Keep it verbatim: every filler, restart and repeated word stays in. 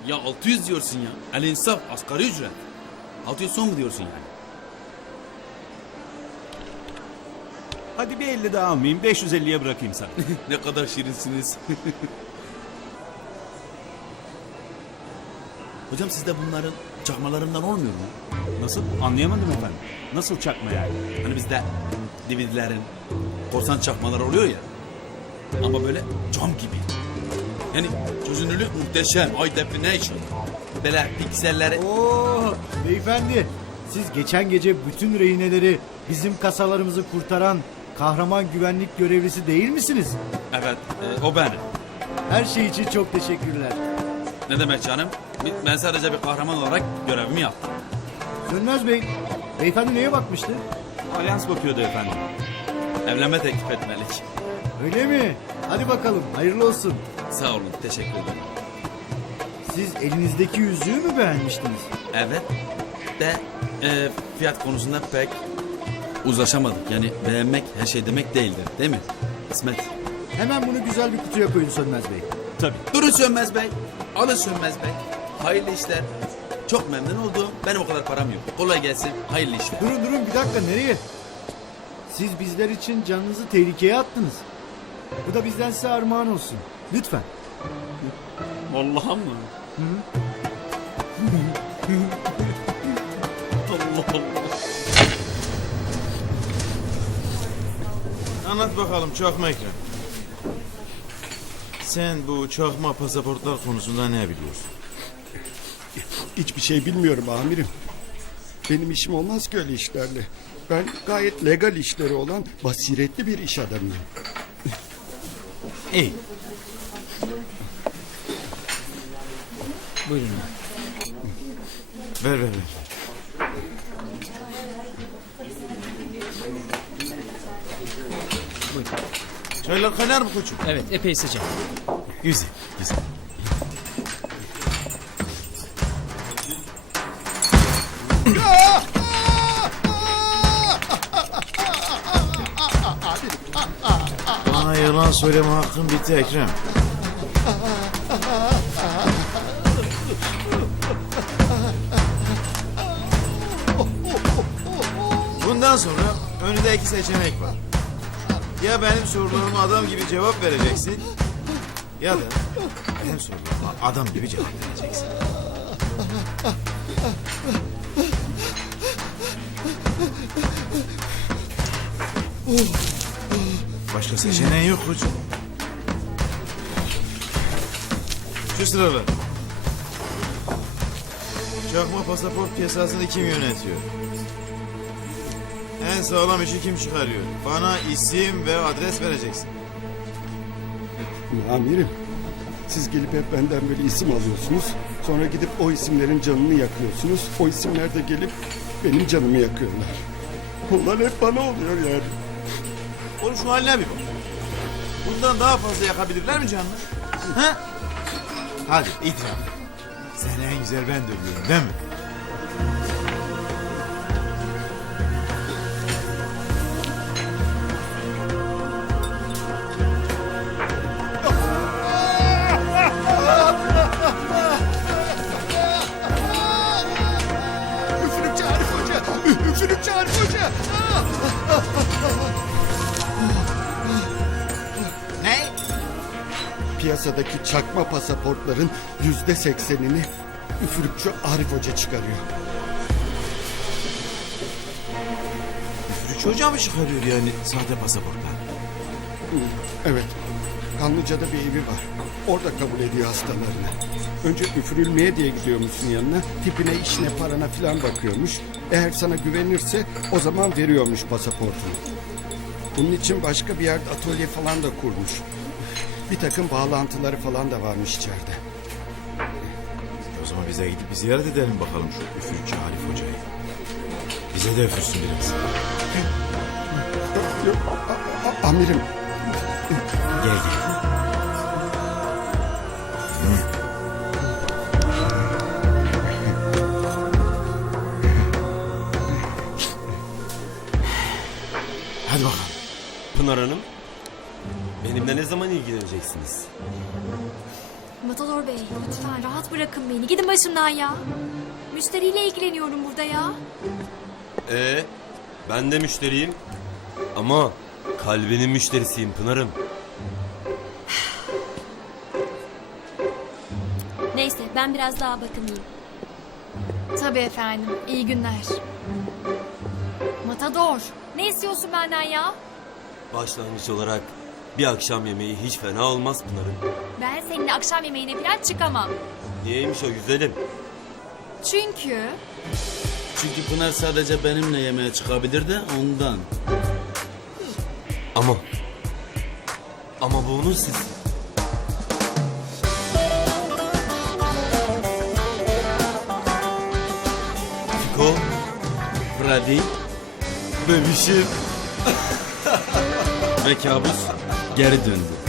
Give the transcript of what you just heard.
Ya altı yüz diyorsun ya. El insaf asgari ücret. altı yüz son mu diyorsun yani? Hadi bir elli daha almayayım, beş yüz elliye bırakayım sana. Ne kadar şirinsiniz. Hocam sizde bunların çakmalarından olmuyor mu? Nasıl? Anlayamadım efendim. Nasıl çakma yani? Hani bizde D V D'lerin korsan çakmaları oluyor ya. Ama böyle cam gibi. Yani çözünürlük muhteşem. High definition. Böyle pikselleri... Oo, beyefendi, siz geçen gece bütün rehineleri bizim kasalarımızı kurtaran kahraman güvenlik görevlisi değil misiniz? Evet, e, o benim. Her şey için çok teşekkürler. Ne demek canım? Ben sadece bir kahraman olarak görevimi yaptım. Sönmez Bey, beyefendi neye bakmıştı? Alyans bakıyordu efendim. Evlenme teklif etmelik. Öyle mi? Hadi bakalım, hayırlı olsun. Sağ olun, teşekkür ederim. Siz elinizdeki yüzüğü mü beğenmiştiniz? Evet, de e, fiyat konusunda pek uzlaşamadık. Yani beğenmek her şey demek değildir, değil mi? İsmet. Hemen bunu güzel bir kutuya koyun Sönmez Bey. Tabii. Durun Sönmez Bey. Alın Sönmez Bey. Hayırlı işler. Çok memnun oldum. Benim o kadar param yok. Kolay gelsin. Hayırlı işler. Durun durun bir dakika, nereye? Siz bizler için canınızı tehlikeye attınız. Bu da bizden size armağan olsun. Lütfen. Vallahi mı? Allah Allah. Anlat bakalım çakma Ekrem. Sen bu çakma pasaportlar konusunda ne biliyorsun? Hiçbir şey bilmiyorum amirim. Benim işim olmaz ki öyle işlerle. Ben gayet legal işleri olan basiretli bir iş adamıyım. İyi. Buyurun. Ver ver ver. Çaylar kaynar mı koçum? Evet, epey sıcak. Güzel güzel. Bana yalan söyleme hakkın bitti Ekrem. Bundan sonra önünde iki seçenek var. Ya benim sorularıma adam gibi cevap vereceksin ya da benim sorularıma adam gibi cevap vereceksin. Başka seçeneğin yok hocam. Şu sıralar. Çakma pasaport piyasasını kim yönetiyor? En sağlam işi kim çıkarıyor? Bana isim ve adres vereceksin. Amirim, siz gelip hep benden böyle isim alıyorsunuz. Sonra gidip o isimlerin canını yakıyorsunuz. O isimler de gelip benim canımı yakıyorlar. Bunlar hep bana oluyor yani. Oğlum şu haline bir bak. Bundan daha fazla yakabilirler mi canını? Ha? Hadi itiraf. Sen en güzel ben dövüyorum değil mi? Üfürükçü Arif Hoca! Üfürükçü Arif Hoca! Ne? Piyasadaki çakma pasaportların yüzde seksenini üfürükçü Arif Hoca çıkarıyor. Üfürükçü hoca mı çıkarıyor yani sahte pasaportlar? Evet. Kanlıca'da bir evi var. Orada kabul ediyor hastalarını. Önce üfürülmeye diye gidiyormuşsun yanına. Tipine, işine, parana filan bakıyormuş. Eğer sana güvenirse o zaman veriyormuş pasaportunu. Bunun için başka bir yerde atölye falan da kurmuş. Bir takım bağlantıları falan da varmış içeride. O zaman bize gidip bir ziyaret edelim bakalım şu üfürükçü Arif hocayı. Bize de üfürsün biraz. Yok, a- a- amirim. Gel gel. Hadi bakalım. Pınar Hanım, benimle ne zaman ilgileneceksiniz? Matador Bey, lütfen rahat bırakın beni. Gidin başımdan ya. Müşteriyle ilgileniyorum burada ya. Ee, ben de müşteriyim. Ama kalbinin müşterisiyim Pınar'ım. Neyse, ben biraz daha bakınayım. Tabii efendim. İyi günler. Matador, ne istiyorsun benden ya? Başlangıç olarak bir akşam yemeği hiç fena olmaz Pınar'ım. Ben seninle akşam yemeğine falan çıkamam. Niyeymiş o güzelim? Çünkü... Çünkü Pınar sadece benimle yemeğe çıkabilir de ondan. Ama... Ama bu onun siz. Fiko, Freddy bebişim. ve kabus geri döndü.